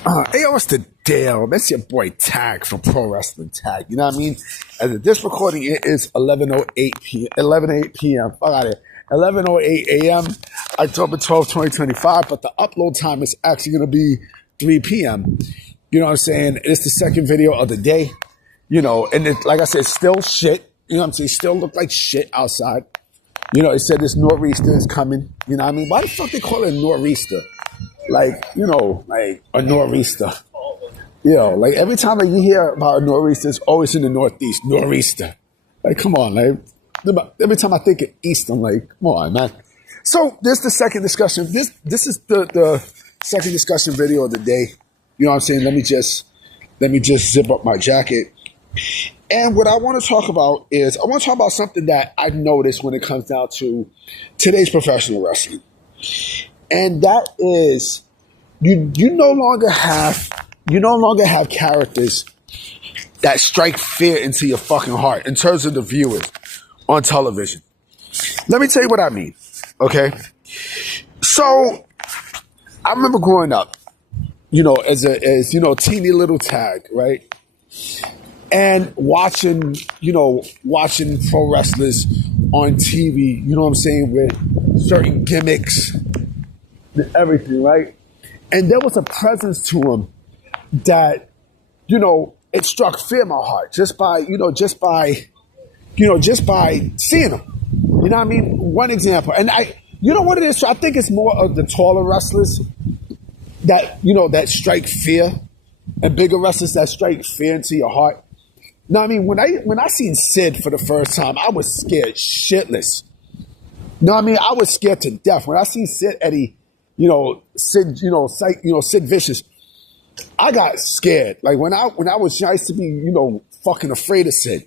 Hey, what's the deal? That's your boy Tag from Pro Wrestling Tag. You know what I mean? As of this recording, it is 11:08 p.m. 11:08 p.m. Fuck out of here. 11:08 a.m. October 12th, 2025. But the upload time is actually going to be 3 p.m. You know what I'm saying? It's the second video of the day. You know, and it, like I said, still shit. You know what I'm saying? Still look like shit outside. You know, it said this nor'easter is coming. You know what I mean? Why the fuck they call it a nor'easter? Like, you know, like a nor'easter. You know, like every time that you hear about a nor'easter, it's always in the Northeast. Nor'easter. Like, come on, like every time I think of East, I'm like, come on, man. So this is the second discussion. This is the second discussion video of the day. You know what I'm saying? Let me just zip up my jacket. And what I want to talk about is I want to talk about something that I noticed when it comes down to today's professional wrestling. And that is you no longer have characters that strike fear into your fucking heart in terms of the viewers on television. Let me tell you what I mean. Okay? So I remember growing up, you know, as teeny little Tag, right? And watching pro wrestlers on TV, you know what I'm saying, with certain gimmicks and everything, right? And there was a presence to him that, you know, it struck fear in my heart just by seeing him. You know what I mean? One example. And you know what it is? I think it's more of the taller wrestlers that strike fear, and bigger wrestlers that strike fear into your heart. You know what I mean? When I seen Sid for the first time, I was scared shitless. You know what I mean? I was scared to death. When I seen Sid Eddie, Sid Vicious, I got scared. Like when I was young, I used to be, fucking afraid of Sid.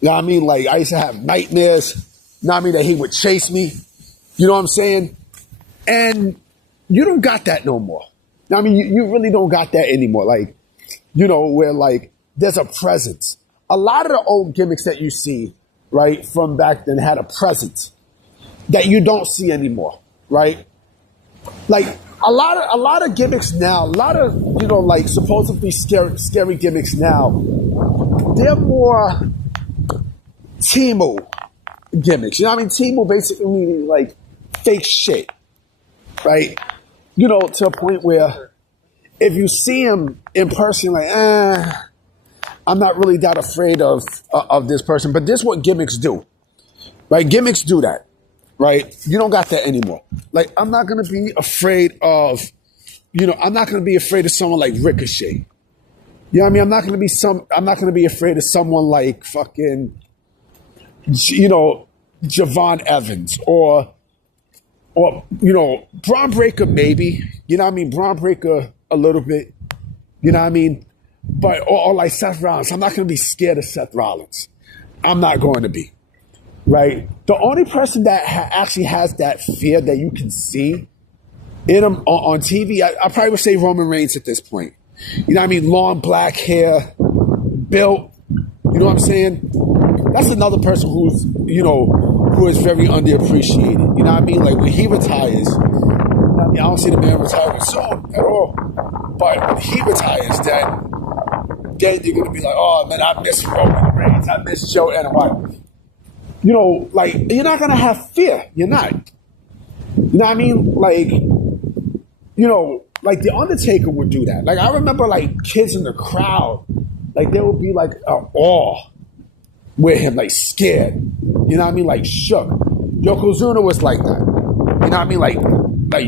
You know what I mean? Like I used to have nightmares, you know what I mean, that he would chase me. You know what I'm saying? And you don't got that no more. You know what I mean? You really don't got that anymore. Like, where like there's a presence. A lot of the old gimmicks that you see, right, from back then had a presence that you don't see anymore, right? Like a lot of gimmicks now, a lot of, like supposedly scary gimmicks now, they're more Timo gimmicks. You know what I mean? Timo basically meaning like fake shit, right? To a point where if you see him in person, like, I'm not really that afraid of this person. But this is what gimmicks do, right? Gimmicks do that, right? You don't got that anymore. Like, I'm not going to be afraid of, I'm not going to be afraid of someone like Ricochet. You know what I mean? I'm not going to be afraid of someone like fucking, Javon Evans or Braun Breaker maybe. You know what I mean? Braun Breaker a little bit. You know what I mean? But or like Seth Rollins. I'm not going to be scared of Seth Rollins. I'm not going to be. Right? The only person that actually has that fear that you can see in him on TV, I probably would say Roman Reigns at this point. You know what I mean? Long black hair, built. You know what I'm saying? That's another person who is very underappreciated. You know what I mean? Like when he retires, I don't see the man retiring soon at all. But when he retires, then you're going to be like, oh man, I miss Roman Reigns. I miss Joe Anoa'i. Like, you're not going to have fear. You're not. You know what I mean? Like, like The Undertaker would do that. Like, I remember, like, kids in the crowd, like, there would be, like, an awe with him, like, scared. You know what I mean? Like, shook. Yokozuna was like that. You know what I mean? Like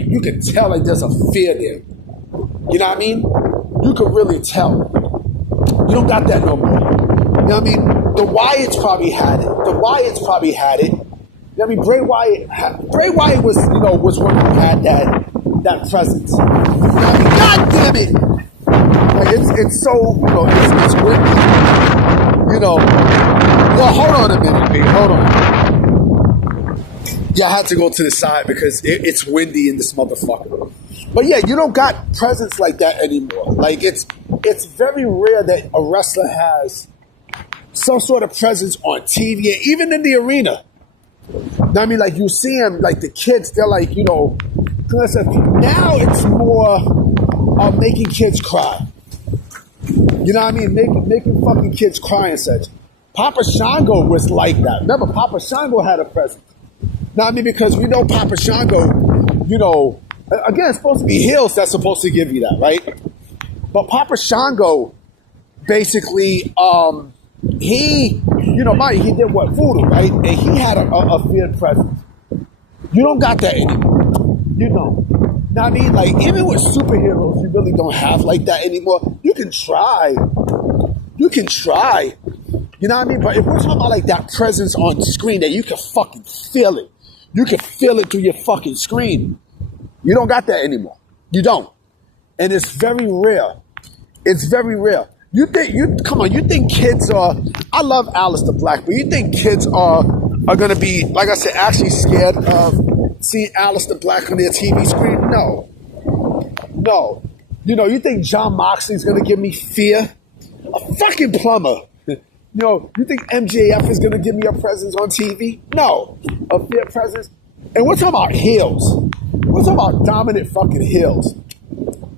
you could tell, like, there's a fear there. You know what I mean? You could really tell. You don't got that no more. You know what I mean? The Wyatts probably had it. You know what I mean? Bray Wyatt was one who had that presence. You know what I mean? God damn it! Like it's so, it's windy. Well, hold on a minute, Pete. Hold on. Yeah, I had to go to the side because it's windy in this motherfucker. But yeah, you don't got presence like that anymore. Like it's very rare that a wrestler has some sort of presence on TV, and even in the arena. I mean, like you see them, like the kids, they're like, listen, now it's more making kids cry. You know what I mean? Making fucking kids cry and such. Papa Shango was like that. Remember, Papa Shango had a presence. Now, I mean, because we know Papa Shango, you know, again, it's supposed to be Hills that's supposed to give you that, right? But Papa Shango, basically, he, you know, he did what? Voodoo, right? And he had a feared presence. You don't got that anymore. You know. Now, I mean, like, even with superheroes, you really don't have like that anymore. You can try. You can try. You know what I mean? But if we're talking about like that presence on screen that you can fucking feel it. You can feel it through your fucking screen. You don't got that anymore. You don't. And it's very rare. It's very rare. You think kids are, I love Aleister Black, but you think kids are gonna be, like I said, actually scared of seeing Aleister Black on their TV screen? No. No. You know, you think John Moxley's gonna give me fear? A fucking plumber. You know, you think MJF is gonna give me a presence on TV? No. A fear presence. And we're talking about heels. We're talking about dominant fucking heels.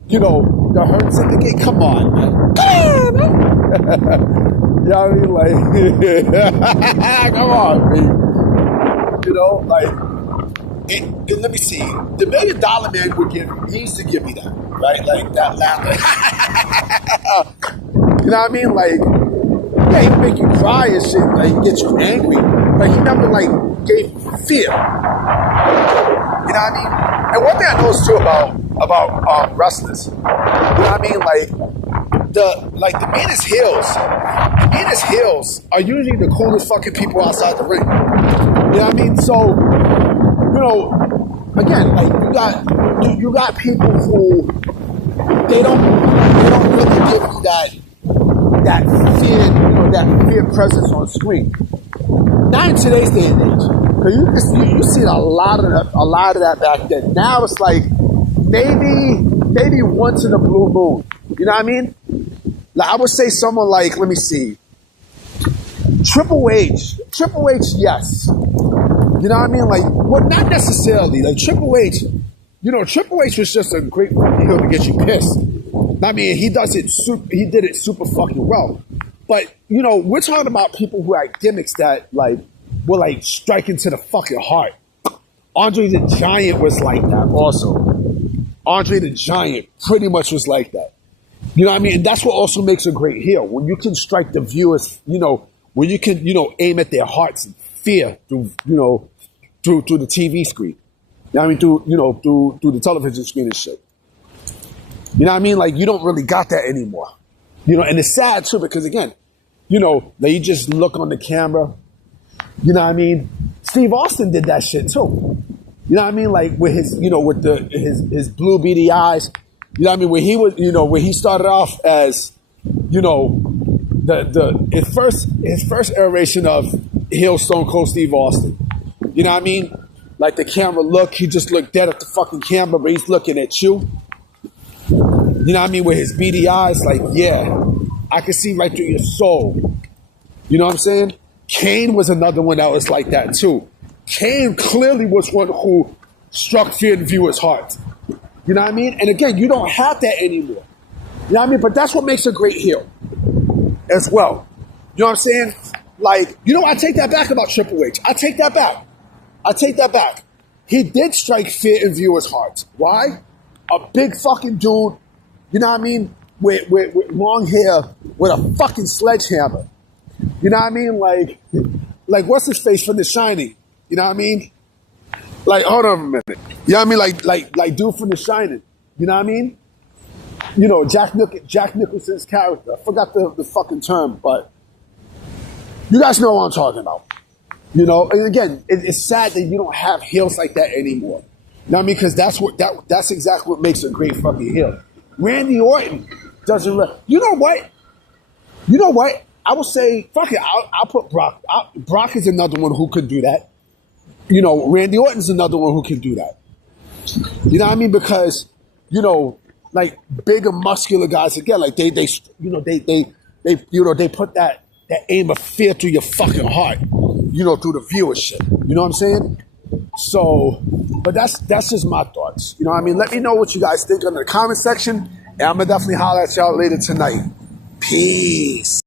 You know, the Hurt Syndicate, come on, man. Come on, man. You know what I mean? Like, come on, man. You know, like, let me see. The $1 Million Man would he used to give me that, right? Like, that laughter. You know what I mean? Like, yeah, he would make you cry and shit, like, get you angry. But he never, like, gave fear. You know what I mean? And one thing I noticed too about wrestlers, you know what I mean? The meanest heels are usually the coolest fucking people outside the ring. You know what I mean? So, you know, again, like you got people who they don't really give you that fear, you know, that fear presence on screen. Not in today's day and age. Because you see a lot of that back then. Now it's like maybe once in a blue moon. You know what I mean? Like I would say someone like, let me see, Triple H. Triple H, yes. You know what I mean? Like, well, not necessarily. Like Triple H, you know, Triple H was just a great fucking heel to get you pissed. I mean, he did it super fucking well. But, you know, we're talking about people who had gimmicks that, like, were, like, striking to the fucking heart. Andre the Giant was like that also. Andre the Giant pretty much was like that. You know what I mean? And that's what also makes a great heel. When you can strike the viewers, you know, when you can, you know, aim at their hearts and fear through, you know, through the TV screen. You know what I mean? Through the television screen and shit. You know what I mean? Like, you don't really got that anymore. You know, and it's sad too because again, you know, like you just look on the camera. You know what I mean? Steve Austin did that shit too. You know what I mean? Like with his, you know, with his blue beady eyes. You know what I mean? When he was, you know, when he started off as, you know, his first iteration of heel Stone Cold Steve Austin. You know what I mean? Like the camera look, he just looked dead at the fucking camera, but he's looking at you. You know what I mean? With his beady eyes, like, yeah, I can see right through your soul. You know what I'm saying? Kane was another one that was like that too. Kane clearly was one who struck fear in viewers' hearts. You know what I mean? And again, you don't have that anymore. You know what I mean? But that's what makes a great heel as well. You know what I'm saying? Like, you know, I take that back about Triple H. I take that back. He did strike fear in viewers' hearts. Why? A big fucking dude, you know what I mean, with long hair, with a fucking sledgehammer. You know what I mean? Like what's his face from The Shining? You know what I mean? Like, hold on a minute. You know what I mean? Like dude from The Shining. You know what I mean? You know, Jack Nicholson's character. I forgot the fucking term, but you guys know what I'm talking about. You know, and again, it's sad that you don't have heels like that anymore. You know what I mean? Because that's exactly what makes a great fucking heel. Randy Orton doesn't. You know what? I would say, fuck it. I'll put Brock. Brock is another one who could do that. You know, Randy Orton's another one who can do that. You know what I mean? Because, you know, like bigger, muscular guys again, like they put that aim of fear through your fucking heart. You know, through the viewership. You know what I'm saying? So, but that's just my thoughts. You know what I mean? Let me know what you guys think in the comment section. And I'm going to definitely holler at y'all later tonight. Peace.